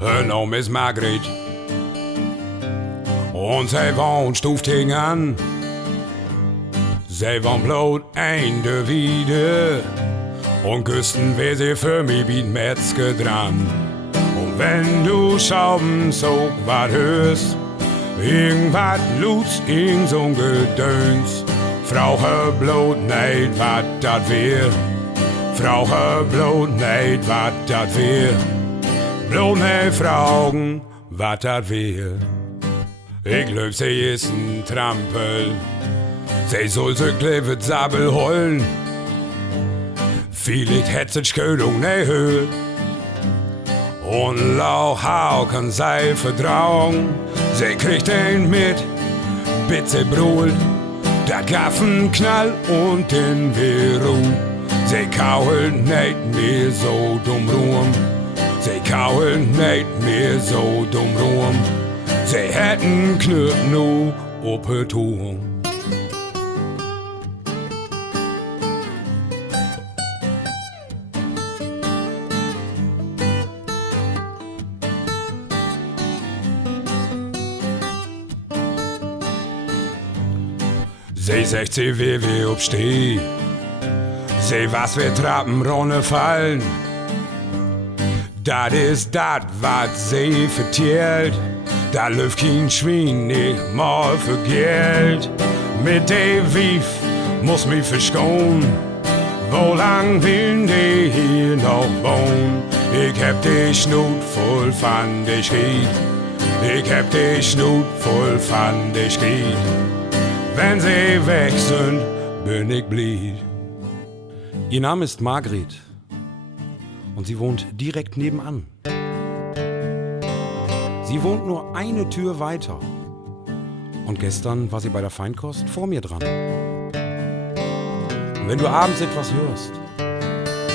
Her Name ist Margret und sie wohnt Stuftingen an. Sie wohnt bloß ein der Wiede und küsten wir sie für mich wie Metzger dran. Und wenn du Schrauben so wat hörst, irgendwas Lutz, irgend so'n Gedöns, frauche bloß nicht, wat dat wär. Frauche bloß nicht, wat dat wär. Bloß nicht fragen, wat dat wär. Ich glaub, sie ist ein Trampel. Sie soll so klevet Sabel holen. Vielleicht hätt sie Schködung nicht hören. Und Lauchhau kann sie vertrauen. Sie kriegt ihn mit, bitte brüllt. Der Gaffen knall und den Weru. Sie kault nicht mehr so dumm rum. Sie kault nicht mehr so dumm rum. Sie hätten Knöpf nu op her Turm. Sie sagt, sie wie obsteh. Sie was wir Trappen runterfallen. Dat ist dat, wat sie vertellt. Da läuft kein Schwein nicht mal für Geld. Mit de Wief muss mich verschonen. Wo lang will die hier noch wohnen? Ich hab die Schnut voll von de Schied. Ich hab die Schnut voll von de Schied. Wenn sie weg sind, bin ich blied. Ihr Name ist Margret und sie wohnt direkt nebenan. Sie wohnt nur eine Tür weiter und gestern war sie bei der Feinkost vor mir dran. Und wenn du abends etwas hörst,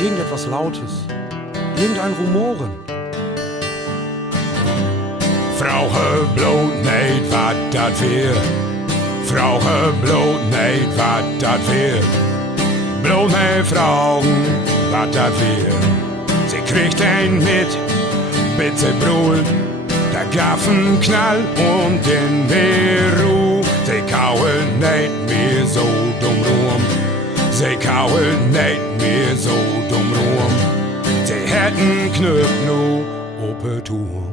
irgendetwas Lautes, irgendein Rumoren, Frauche bloß nicht, wat dat wär. Frauche bloß nicht, wat dat wär. Bloß nicht fragen, wat dat wär. Sie kriegt ihn mit, bitte brüllt. Der Gaffen knall und den Weru. Sie kauen nicht mehr so dumm rum. Sie kauen nicht mehr so dumm rum. Sie hätten Knöpf nu op her Turm.